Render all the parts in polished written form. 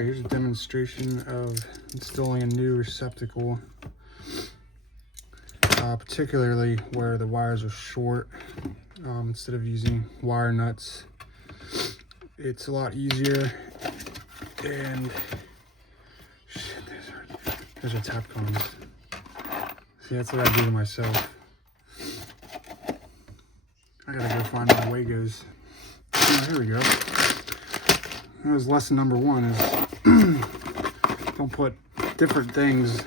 Alright, here's a demonstration of installing a new receptacle, particularly where the wires are short. Instead of using wire nuts, it's a lot easier. And shit, there's our tap cones. See, that's what I do to myself. I gotta go find my Wagos. Oh, here we go. That was lesson number one, is don't put different things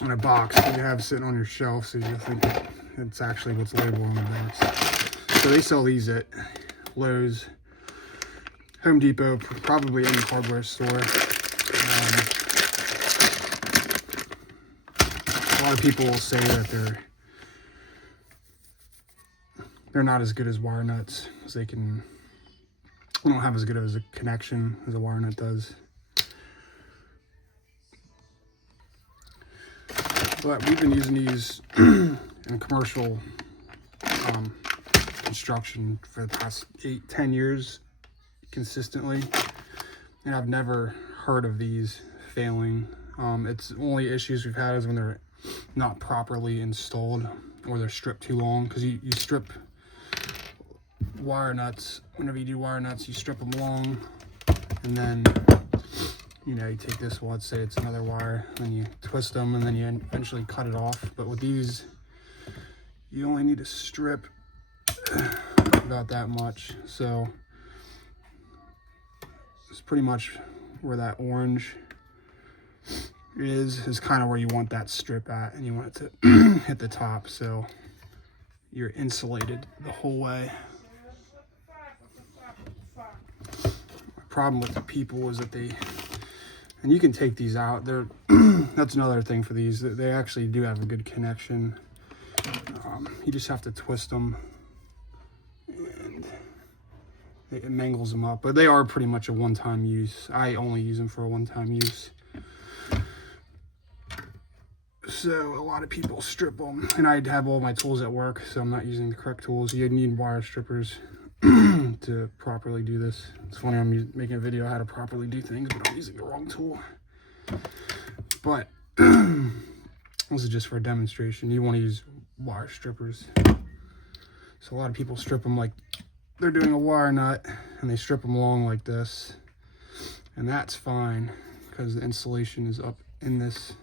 in a box that you have sitting on your shelf so you think it's actually what's labeled on the box. So they sell these at Lowe's, Home Depot, probably any hardware store. A lot of people will say that they're not as good as wire nuts, because they don't have as good of a connection as a wire nut does. But we've been using these in commercial construction for the past 8-10 years consistently, and I've never heard of these failing. It's only issues we've had is when they're not properly installed or they're stripped too long, because you strip wire nuts. Whenever you do wire nuts, you strip them long, and then you take this one, let's say it's another wire, and you twist them, and then you eventually cut it off. But with these, you only need to strip about that much. So it's pretty much where that orange is kind of where you want that strip at, and you want it to hit the top, so you're insulated the whole way. The problem with the people is that and you can take these out, that's another thing for these, they actually do have a good connection. You just have to twist them, and it mangles them up, but they are pretty much a one-time use. I only use them for a one-time use. So a lot of people strip them, and I have all my tools at work, so I'm not using the correct tools. You need wire strippers to properly do this. It's funny, I'm making a video on how to properly do things, but I'm using the wrong tool. But this is just for a demonstration. You want to use wire strippers. So a lot of people strip them like they're doing a wire nut, and they strip them long like this, and that's fine because the insulation is up in this.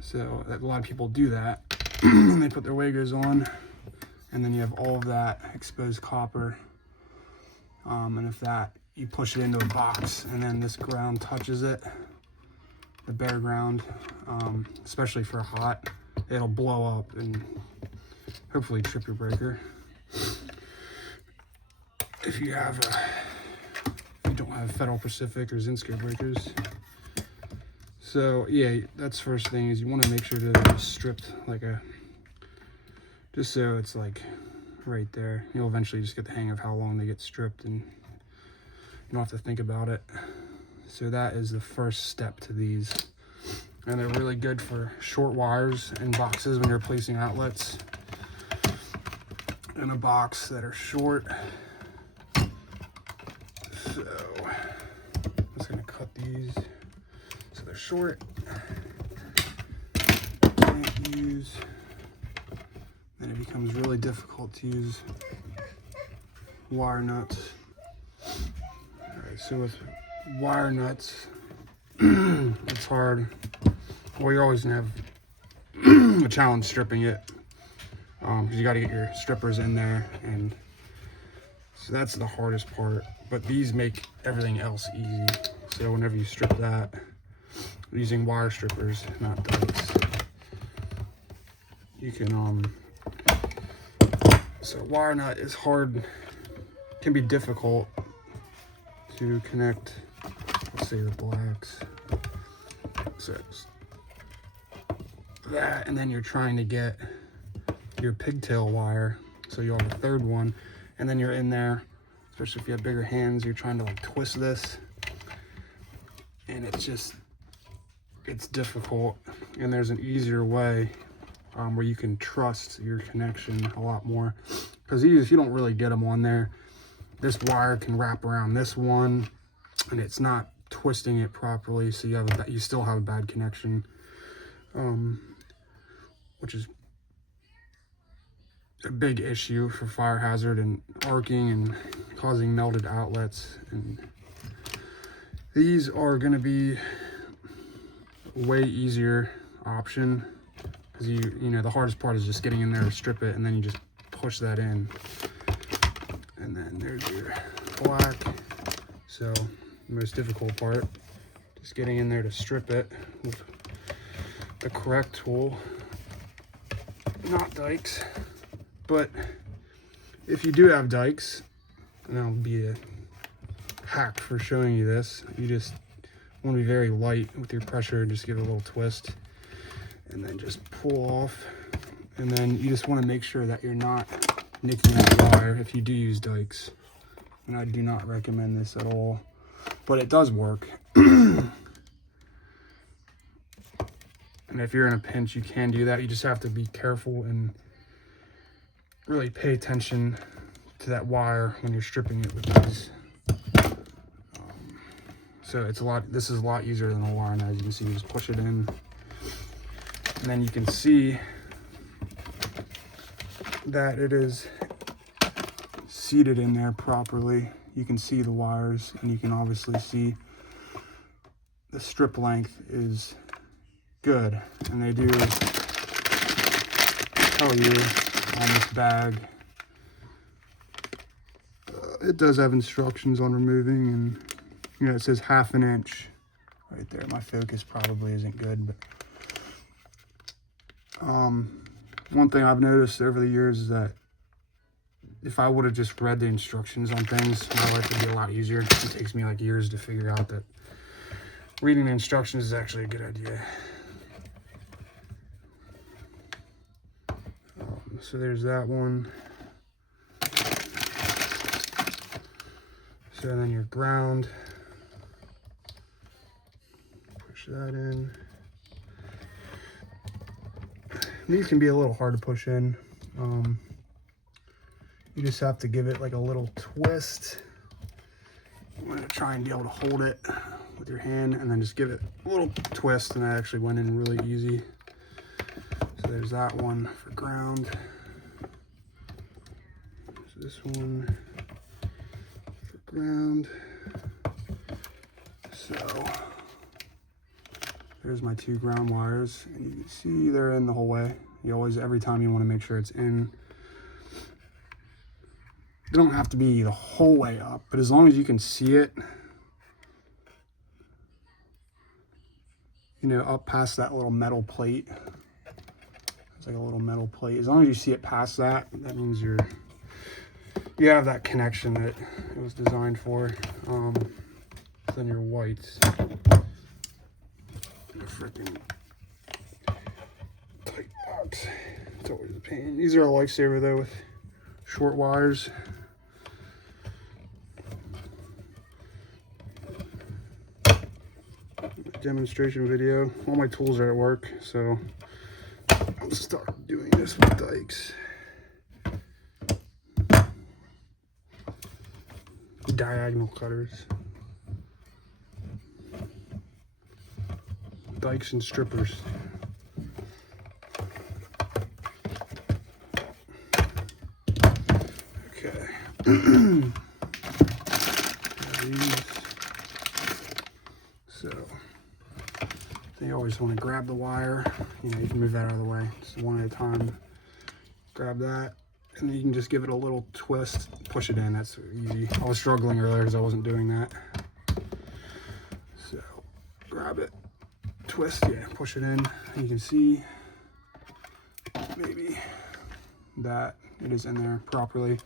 So a lot of people do that. They put their Wagos on, and then you have all of that exposed copper. And if you push it into a box, and then this ground touches it, the bare ground, especially for hot, it'll blow up and hopefully trip your breaker. If you don't have Federal Pacific or Zinsko breakers. So yeah, that's first thing, is you want to make sure that it's stripped just so it's like right there. You'll eventually just get the hang of how long they get stripped, and you don't have to think about it. So that is the first step to these, and they're really good for short wires in boxes when you're placing outlets in a box that are short. So I'm just gonna cut these so they're short. Can't use. Then it becomes really difficult to use wire nuts. Alright, so with wire nuts, it's hard. Well, you're always gonna have a challenge stripping it, because you got to get your strippers in there, and so that's the hardest part. But these make everything else easy. So whenever you strip that, using wire strippers, not ducks, you can so wire nut is hard, can be difficult to connect. Let's say the blacks. So it's that, and then you're trying to get your pigtail wire, so you have a third one, and then you're in there, especially if you have bigger hands, you're trying to like twist this, and it's difficult. And there's an easier way where you can trust your connection a lot more, because these, you don't really get them on there, this wire can wrap around this one, and it's not twisting it properly, so you still have a bad connection, which is a big issue for fire hazard and arcing and causing melted outlets. And these are going to be a way easier option, because you know the hardest part is just getting in there to strip it, and then you just push that in, and then there's your black. So the most difficult part, just getting in there to strip it with the correct tool, not dikes. But if you do have dikes, and that'll be a hack for showing you this, you just want to be very light with your pressure and just give it a little twist, and then just pull off. And then you just want to make sure that you're not nicking the wire if you do use dikes. And I do not recommend this at all, but it does work. And if you're in a pinch, you can do that. You just have to be careful and really pay attention to that wire when you're stripping it with these. So this is a lot easier than a wire, and as you can see, you just push it in, and then you can see that it is seated in there properly. You can see the wires, and you can obviously see the strip length is good, and they do tell you on this bag. It does have instructions on removing, and you know, it says 1/2 inch right there. My focus probably isn't good, but one thing I've noticed over the years is that if I would have just read the instructions on things, my life would be a lot easier. It takes me like years to figure out that reading the instructions is actually a good idea. So there's that one. So then your ground, push that in. These can be a little hard to push in. You just have to give it like a little twist. I'm going to try and be able to hold it with your hand, and then just give it a little twist, and that actually went in really easy. So there's that one for ground. So this one for ground. So there's my 2 ground wires, and you can see they're in the whole way. You always, every time you want to make sure it's in. They don't have to be the whole way up, but as long as you can see it, you know, up past that little metal plate. It's like a little metal plate. As long as you see it past that, that means you have that connection that it was designed for. Then your whites. A freaking tight box. It's always a pain. These are a lifesaver though with short wires. Demonstration video. All my tools are at work, so I'll start doing this with dikes. Diagonal cutters. Dikes and strippers. Okay. So you always want to grab the wire. You know, you can move that out of the way. Just one at a time. Grab that, and then you can just give it a little twist. Push it in. That's easy. I was struggling earlier because I wasn't doing that. So grab it, twist, yeah, push it in. And you can see maybe that it is in there properly,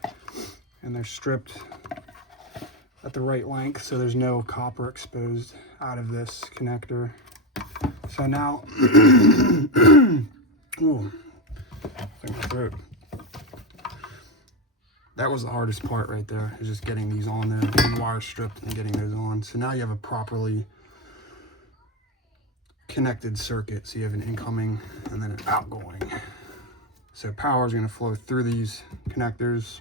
and they're stripped at the right length, so there's no copper exposed out of this connector. So now, oh, my throat. That was the hardest part right there, is just getting these on there, getting the wire stripped and getting those on. So now you have a properly connected circuit. So you have an incoming and then an outgoing. So power is going to flow through these connectors,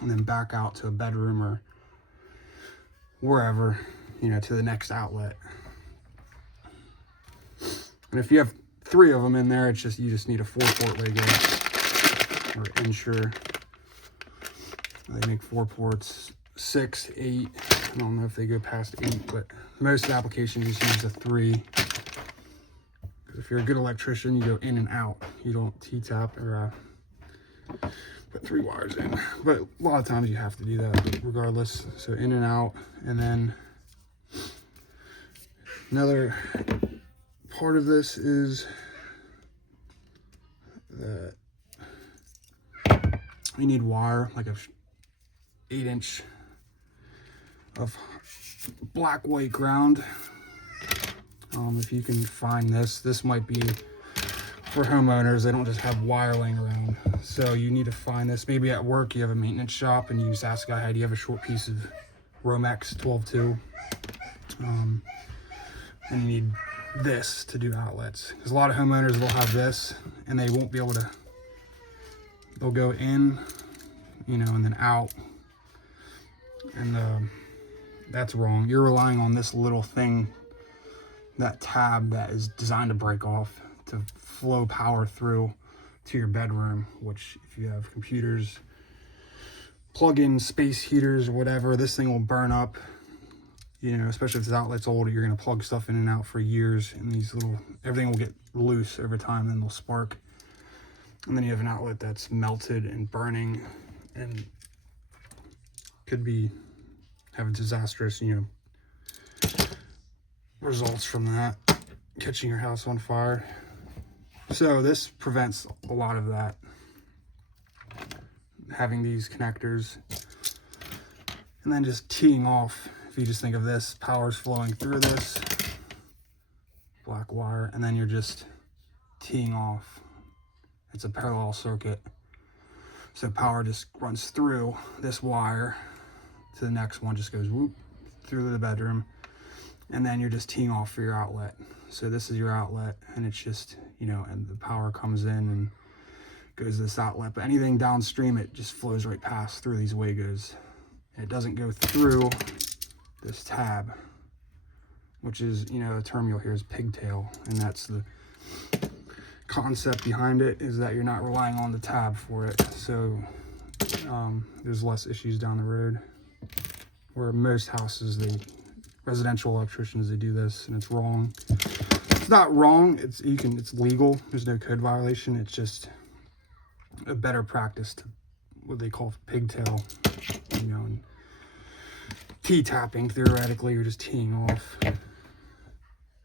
and then back out to a bedroom or wherever, you know, to the next outlet. And if you have 3 of them in there, it's just, you just need a 4-port Lego or Ensure. They make 4 ports, 6, 8. I don't know if they go past 8, but most applications just use a 3. If you're a good electrician, you go in and out. You don't T-tap or put 3 wires in. But a lot of times you have to do that regardless. So in and out. And then another part of this is that you need wire, like a 8-inch of black white ground. If you can find this might be for homeowners. They don't just have wire laying around, so you need to find this. Maybe at work you have a maintenance shop and you just ask a guy, hey, do you have a short piece of Romex 12-2? And you need this to do outlets, because a lot of homeowners will have this and they won't be able to, they'll go in, you know, and then out, and that's wrong. You're relying on this little thing, that tab that is designed to break off to flow power through to your bedroom, which if you have computers, plug-in space heaters or whatever, this thing will burn up. You know, especially if the outlet's old, you're going to plug stuff in and out for years, and these little, everything will get loose over time, and they'll spark. And then you have an outlet that's melted and burning, and could be, have disastrous, you know, results from that, catching your house on fire. So this prevents a lot of that, having these connectors. And then just teeing off. If you just think of this, power's flowing through this black wire, and then you're just teeing off. It's a parallel circuit, so power just runs through this wire to the next one, just goes whoop through the bedroom, and then you're just teeing off for your outlet. So this is your outlet, and it's just, you know, and the power comes in and goes to this outlet, but anything downstream, it just flows right past through these Wagos. It doesn't go through this tab, which is, you know, a term you'll hear is pigtail, and that's the concept behind it, is that you're not relying on the tab for it. So there's less issues down the road, where most houses, residential electricians, they do this, and it's wrong. It's not wrong, it's legal, there's no code violation, it's just a better practice to what they call pigtail, you know, and T-tapping, theoretically, you're just teeing off.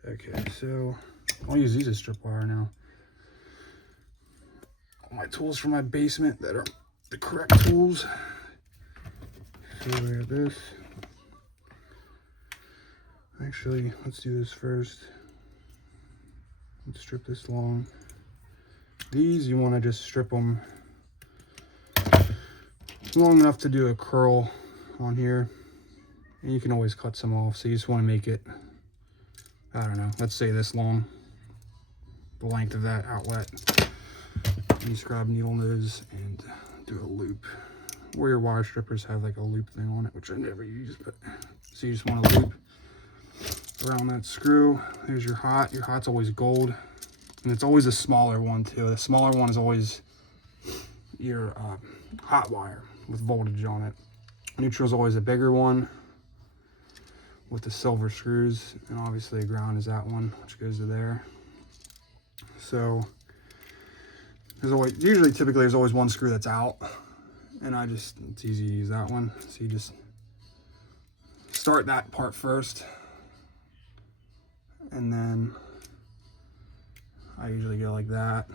Okay, so I'll use these as strip wire now. All my tools from my basement that are the correct tools. So we have this. Actually, let's do this first. Let's strip this long. These, you want to just strip them long enough to do a curl on here. And you can always cut some off, so you just want to make it, I don't know, let's say this long, the length of that outlet. And just grab needle nose and do a loop, where your wire strippers have like a loop thing on it, which I never use, but so you just want to loop around that screw. There's your hot. Your hot's always gold, and it's always a smaller one too. The smaller one is always your hot wire with voltage on it. Neutral is always a bigger one with the silver screws, and obviously ground is that one, which goes to there. So there's always, typically there's always one screw that's out, and it's easy to use that one. So you just start that part first, and then I usually go like that.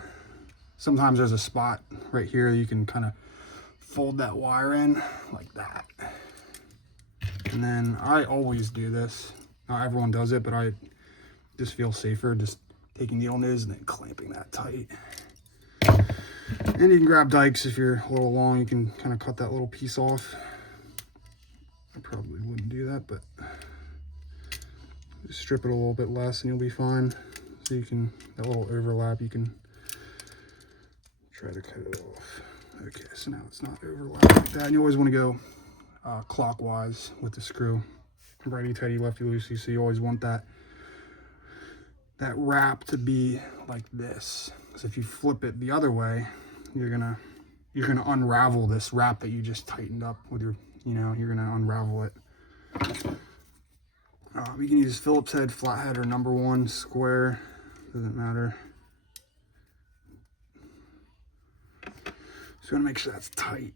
Sometimes there's a spot right here you can kind of fold that wire in like that. And then I always do this. Not everyone does it, but I just feel safer just taking needle nose and then clamping that tight. And you can grab dikes if you're a little long. You can kind of cut that little piece off. I probably wouldn't do that, but just strip it a little bit less and you'll be fine. So you can, that little overlap, you can try to cut it off. Okay, so now it's not overlapped like that. And you always want to go clockwise with the screw. Righty tighty, lefty loosey. So you always want that wrap to be like this. So if you flip it the other way, you're gonna unravel this wrap that you just tightened up with your, you're gonna unravel it. You can use Phillips head, flathead, or #1 square. Doesn't matter. So you want to make sure that's tight.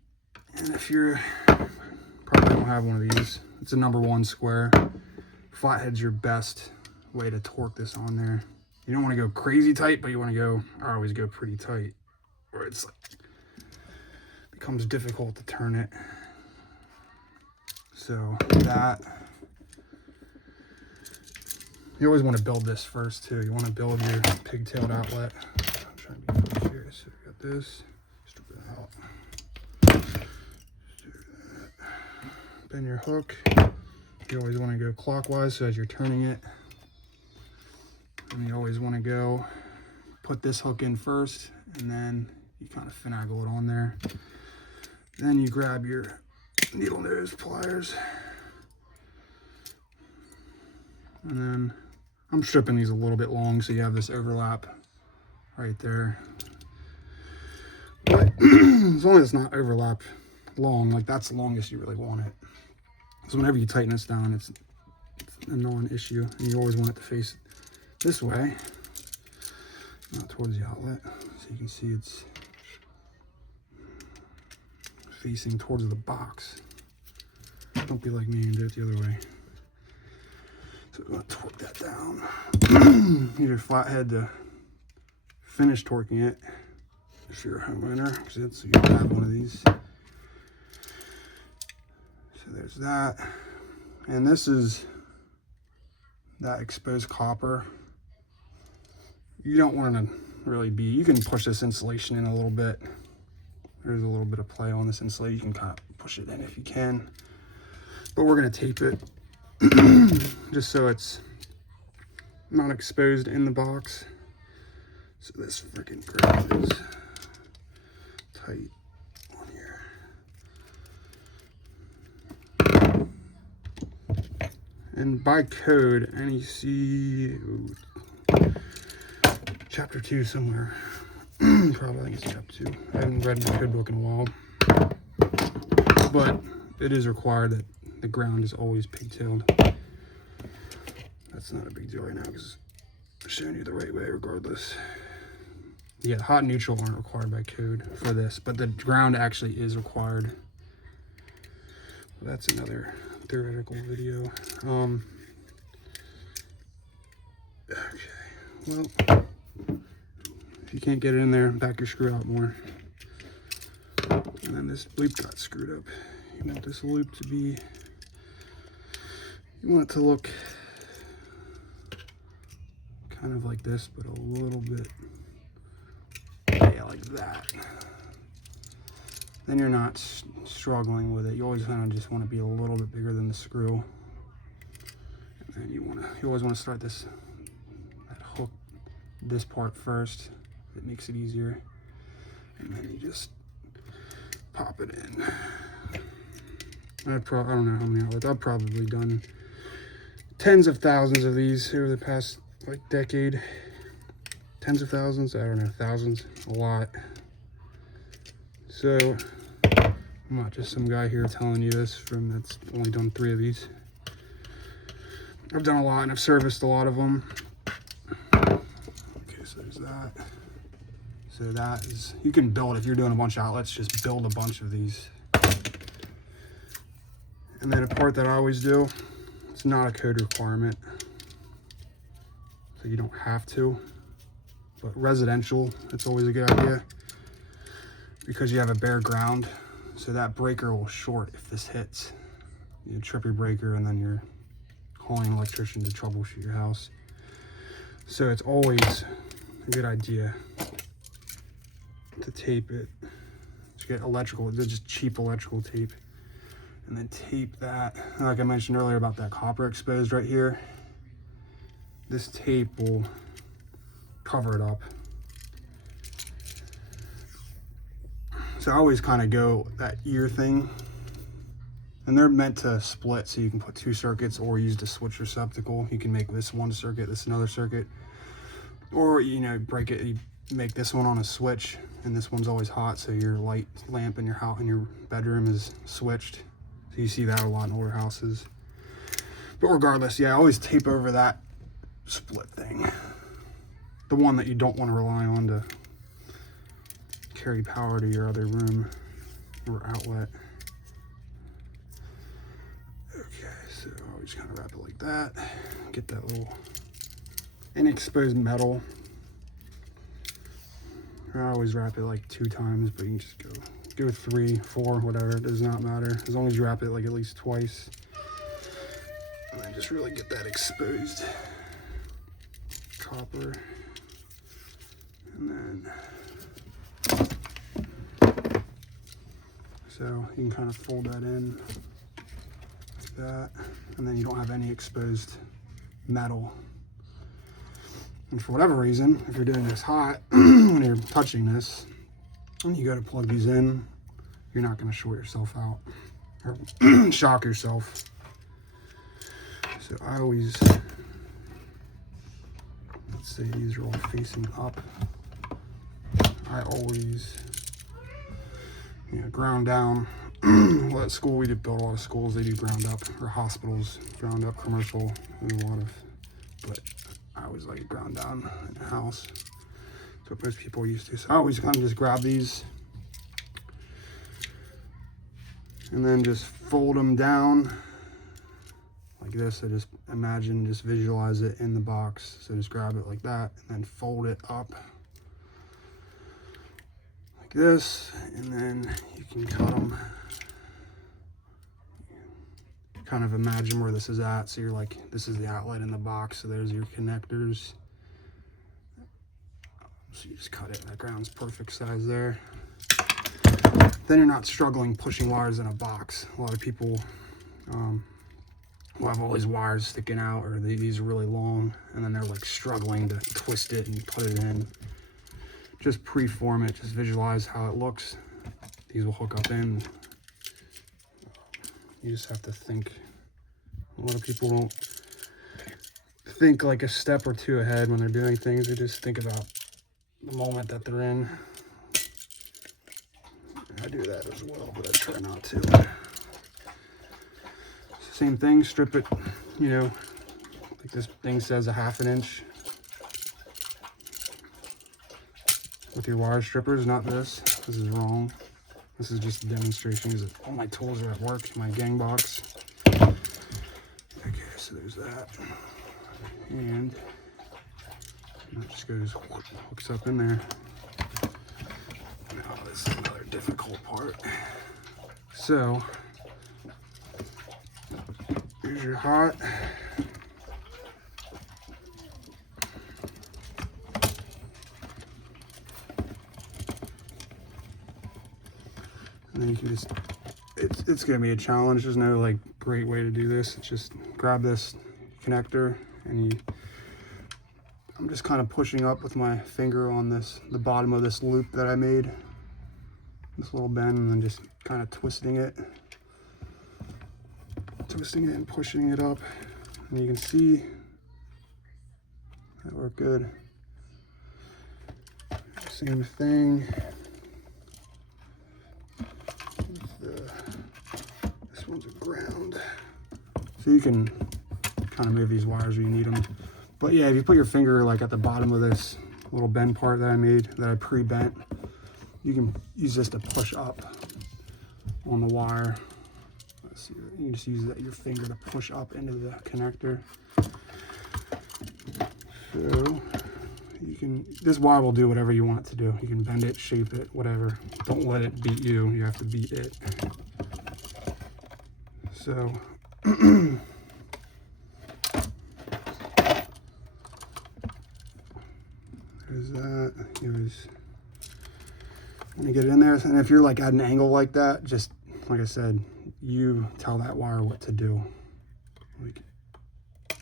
And if you're probably don't have one of these, it's a #1 square. Flathead's your best way to torque this on there. You don't want to go crazy tight, but you want to go, I always go pretty tight, or it's like becomes difficult to turn it. So that, you always want to build this first too. You want to build your pigtailed outlet. I'm trying to be close here. So we got this. Strip it out. Bend your hook. You always want to go clockwise, so as you're turning it. And you always want to go put this hook in first, and then you kind of finagle it on there. Then you grab your needle nose pliers. And then I'm stripping these a little bit long so you have this overlap right there. But as long as it's not overlap long, like that's the longest you really want it. So whenever you tighten this down, it's a non-issue. And you always want it to face this way, not towards the outlet. So you can see it's facing towards the box. Don't be like me and do it the other way. So we're going to torque that down. Use your flathead to finish torquing it if you're a homeowner, so you don't have one of these. So there's that. And this is that exposed copper. You don't want to really be, you can push this insulation in a little bit. There's a little bit of play on this insulation. You can kind of push it in if you can. But we're going to tape it just so it's not exposed in the box. So this freaking ground is tight on here. And by code, NEC chapter 2 somewhere. Probably, I think it's chapter 2. I haven't read the code book in a while. But it is required that the ground is always pigtailed. That's not a big deal right now because I'm showing you the right way regardless. Yeah, hot and neutral aren't required by code for this, but the ground actually is required. Well, that's another theoretical video. Okay, well, if you can't get it in there, back your screw out more. And then this loop got screwed up. You want this loop to be, you want it to look kind of like this, but a little bit, yeah, like that. Then you're not struggling with it. You always kind of just want to be a little bit bigger than the screw. And then you always want to start that hook, this part first. It makes it easier. And then you just pop it in. I don't know how many outlets. I've probably done tens of thousands of these over the past like decade. Tens of thousands, I don't know, thousands, a lot. So I'm not just some guy here telling you this that's only done 3 of these. I've done a lot and I've serviced a lot of them. Okay, so there's that. So that is, you can build, if you're doing a bunch of outlets, just build a bunch of these. And then a part that I always do, it's not a code requirement, so you don't have to, but residential, it's always a good idea because you have a bare ground, so that breaker will short if this hits. You trip your breaker and then you're calling an electrician to troubleshoot your house. So it's always a good idea to tape it. Just get electrical, just cheap electrical tape. And then tape that, like I mentioned earlier about that copper exposed right here. This tape will cover it up. So I always kind of go that ear thing, and they're meant to split, so you can put 2 circuits or use the switch receptacle. You can make this 1 circuit, this another circuit, or you know, break it, you make this one on a switch, and this one's always hot, so your light lamp in your house, in your bedroom, is switched. So you see that a lot in older houses. But regardless, yeah, I always tape over that split thing, the one that you don't want to rely on to carry power to your other room or outlet. Okay, so I always kind of wrap it like that. Get that little inexposed metal. I always wrap it like 2 times, but you can just go 3, 4, whatever. It does not matter, as long as you wrap it like at least twice. And then just really get that exposed copper. And then, so you can kind of fold that in like that, and then you don't have any exposed metal. And for whatever reason, if you're doing this hot, when you're touching this, and you go to plug these in, you're not going to short yourself out or shock yourself. So I always, let's say these are all facing up. I always, you know, ground down. Well, at school, we did build a lot of schools. They do ground up, or hospitals, ground up, commercial, and a lot of, but I always like it ground down in a house. That's what most people are used to. So I always kind of just grab these and then just fold them down like this. I just imagine, just visualize it in the box. So just grab it like that and then fold it up like this, and then you can cut them. Kind of imagine where this is at. So you're like, this is the outlet in the box, so there's your connectors. So you just cut it, that ground's perfect size there. Then you're not struggling pushing wires in a box. A lot of people will have all these wires sticking out, or these are really long, and then they're like struggling to twist it and put it in. Just preform it, just visualize how it looks. These will hook up in. You just have to think. A lot of people don't think like a step or 2 ahead when they're doing things. They just think about the moment that they're in. I do that as well, but I try not to. Same thing, strip it, you know, like this thing says, 1/2 inch. With your wire strippers, not this. This is wrong. This is just a demonstration because all my tools are at work, my gang box. Okay, so there's that. And it just goes, hooks up in there. Now this is another difficult part. So, here's your hot. And then you can just, it's gonna be a challenge. There's no like great way to do this. It's just grab this connector and I'm just kind of pushing up with my finger on this, the bottom of this loop that I made, this little bend, and then just kind of twisting it and pushing it up. And you can see that worked good. Same thing. This one's a ground. So you can kind of move these wires where you need them. But yeah, if you put your finger like at the bottom of this little bend part that I made, that I pre-bent, you can use this to push up on the wire. Let's see, you can just use your finger to push up into the connector. So you can, this wire will do whatever you want it to do. You can bend it, shape it, whatever. Don't let it beat you. You have to beat it. So there's that. You always want to get it in there. And if you're like at an angle like that, just like I said, you tell that wire what to do. Like,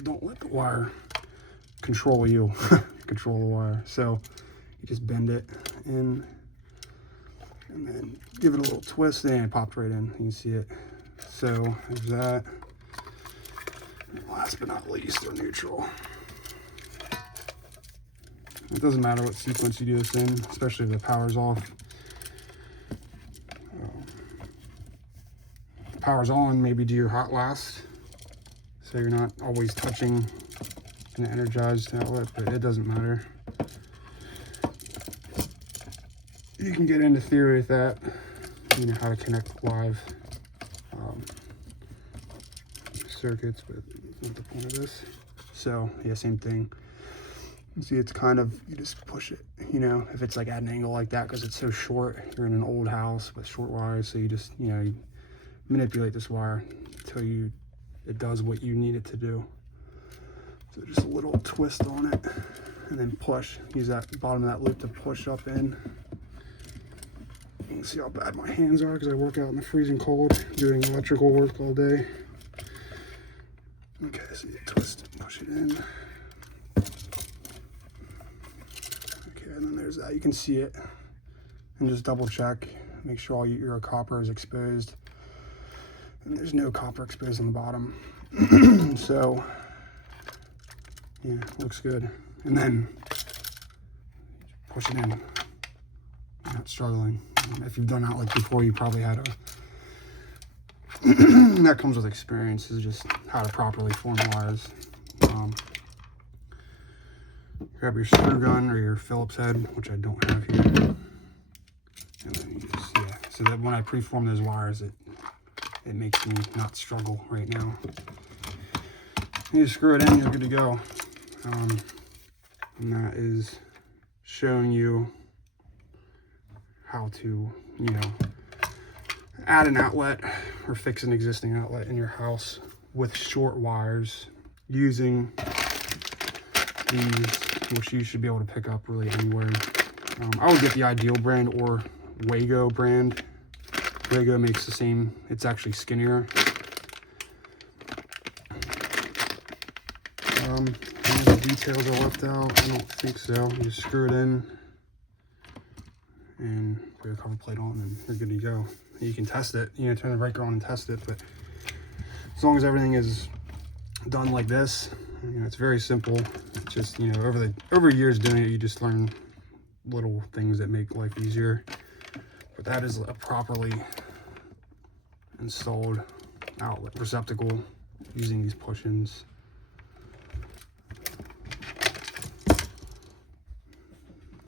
don't let the wire control you. Control the wire. So you just bend it in, and and then give it a little twist, and it popped right in. You can see it. So there's that. And last but not least, our neutral. It doesn't matter what sequence you do this in, especially if the power's off. Power's on, maybe do your hot last, so you're not always touching an energized outlet, but it doesn't matter. You can get into theory with that, you know how to connect live circuits, but that's not the point of this. So yeah, same thing. You see, it's kind of, you just push it, you know, if it's like at an angle like that, because it's so short. You're in an old house with short wires, so you just, you know, you manipulate this wire until it does what you need it to do. So just a little twist on it, and then push. Use that bottom of that loop to push up in. You can see how bad my hands are because I work out in the freezing cold doing electrical work all day. Okay, so you twist it, push it in. Okay, and then there's that. You can see it, and just double check. Make sure all your copper is exposed. And there's no copper exposed on the bottom. So yeah, looks good. And then push it in. You're not struggling. If you've done outlet before, you probably had a that comes with experience, is just how to properly form wires. Grab your screw gun or your Phillips head, which I don't have here. And then you just, yeah, so that when I preform those wires, it makes me not struggle right now. You just screw it in, you're good to go. And that is showing you how to, you know, add an outlet or fix an existing outlet in your house with short wires using these, which you should be able to pick up really anywhere. I would get the Ideal brand or Wago brand. Wago makes the same, it's actually skinnier. Any of the details are left out? I don't think so. You just screw it in and put your cover plate on and you're good to go. You can test it, you know, turn the breaker on and test it, but as long as everything is done like this, you know, it's very simple. It's just, you know, over years doing it, you just learn little things that make life easier. But that is a properly installed outlet receptacle using these push-ins.